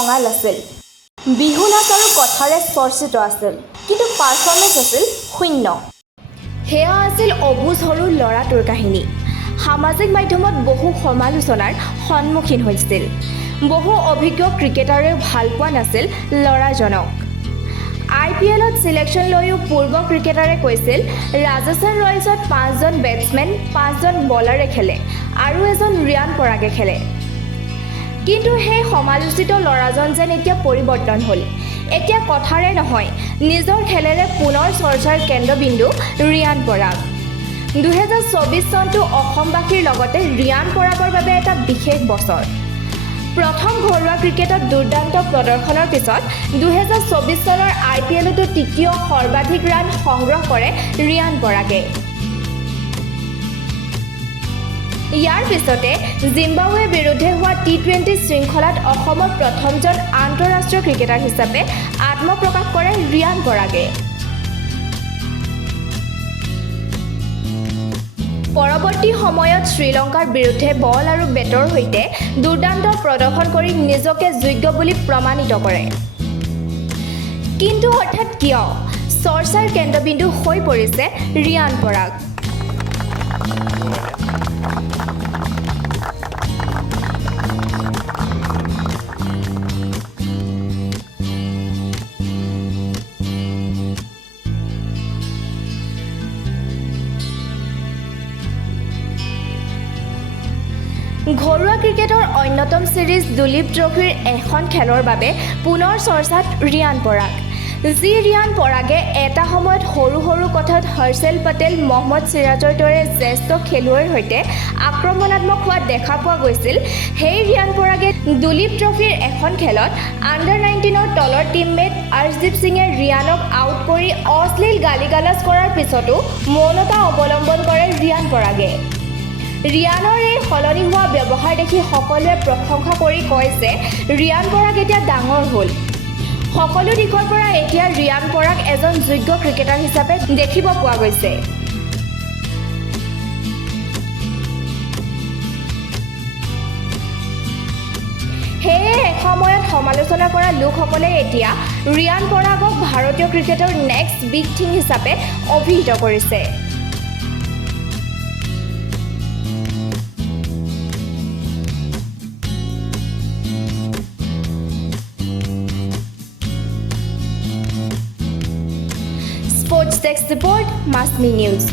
খঙাল আছিল। বিহু নাচ আৰু কথাৰে চৰ্চিত আছিল, কিন্তু পাৰফৰ্মেঞ্চ আছিল শূন্য। সেয়া আছিল অবুজ সৰু ল'ৰাটোৰ কাহিনী। সামাজিক মাধ্যমত বহু সমালোচনাৰ সন্মুখীন হৈছিল। বহু অভিজ্ঞ ক্ৰিকেটাৰেও ভাল পোৱা নাছিল ল'ৰাজনক। IPLত চিলেকশ্যন লৈও পূৰ্ব ক্ৰিকেটাৰে কৈছিল ৰাজস্থান ৰয়েলছত 5জন বেটছমেন 5জন বলাৰে খেলে আৰু এজন ৰিয়ান পৰাগে খেলে। কিন্তু সেই সমালোচিত ল'ৰাজন যেন এতিয়া পৰিৱৰ্তন হ'ল। এতিয়া কথাৰে নহয়, নিজৰ খেলেৰে পুনৰ চৰ্চাৰ কেন্দ্ৰবিন্দু ৰিয়ান পৰাগ। 2024 চনটো অসমবাসীৰ লগতে ৰিয়ান পৰাগৰ বাবে এটা বিশেষ বছৰ। প্ৰথম ঘৰুৱা ক্ৰিকেটত দুৰ্দান্ত প্ৰদৰ্শনৰ পিছত 2024 চনৰ IPLতো তৃতীয় সৰ্বাধিক ৰান সংগ্ৰহ কৰে ৰিয়ান পৰাগে। ইয়াৰ পিছতে জিম্বাবুৱেৰ বিৰুদ্ধে হোৱা T20 শৃংখলাত অসমৰ প্ৰথমজন আন্তঃৰাষ্ট্ৰীয় ক্ৰিকেটাৰ হিচাপে আত্মপ্ৰকাশ কৰে ৰিয়ান পৰাগে। পৰৱৰ্তী সময়ত শ্ৰীলংকাৰ বিৰুদ্ধে বল আৰু বেটৰ সৈতে দুৰ্দান্ত প্ৰদৰ্শন কৰি নিজকে যোগ্য বুলি প্ৰমাণিত কৰে। কিন্তু অৰ্থাৎ কিয় চৰ্চাৰ কেন্দ্ৰবিন্দু হৈ পৰিছে ৰিয়ান পৰাগ? ঘৰুৱা ক্ৰিকেটৰ অন্যতম সিৰিজ দুলীপ ট্ৰফিৰ এখন খেলৰ বাবে পুনৰ চৰ্চাত ৰিয়ান পৰাগ। যি ৰিয়ান পৰাগে এটা সময়ত সৰু সৰু কথাত হৰ্ষেল পেটেল, মহম্মদ সিৰাজৰ দৰে জ্যেষ্ঠ খেলুৱৈৰ সৈতে আক্ৰমণাত্মক হোৱা দেখা পোৱা গৈছিল, সেই ৰিয়ান পৰাগে দুলীপ ট্ৰফিৰ এখন খেলত আণ্ডাৰ-19ৰ তলৰ টিমমেট আৰ্শদীপ সিঙে ৰিয়ানক আউট কৰি অশ্লীল গালি-গালাজ কৰাৰ পিছতো মৌনতা অৱলম্বন কৰে ৰিয়ান পৰাগে। ৰিয়ানৰ এই সলনি হোৱা ব্যৱহাৰ দেখি সকলোৱে প্ৰশংসা কৰি কয় যে ৰিয়ান পৰাগ এতিয়া ডাঙৰ হ'ল। সকলো দিশৰ পৰা এতিয়া ৰিয়ান পৰাগ এজন যোগ্য ক্ৰিকেটাৰ হিচাপে দেখিব পোৱা গৈছে। সেয়ে এসময়ত সমালোচনা কৰা লোকসকলে এতিয়া ৰিয়ান পৰাগক ভাৰতীয় ক্ৰিকেটৰ নেক্সট বিগ থিং হিচাপে অভিহিত কৰিছে। Sports Desk Report, Mass Me News.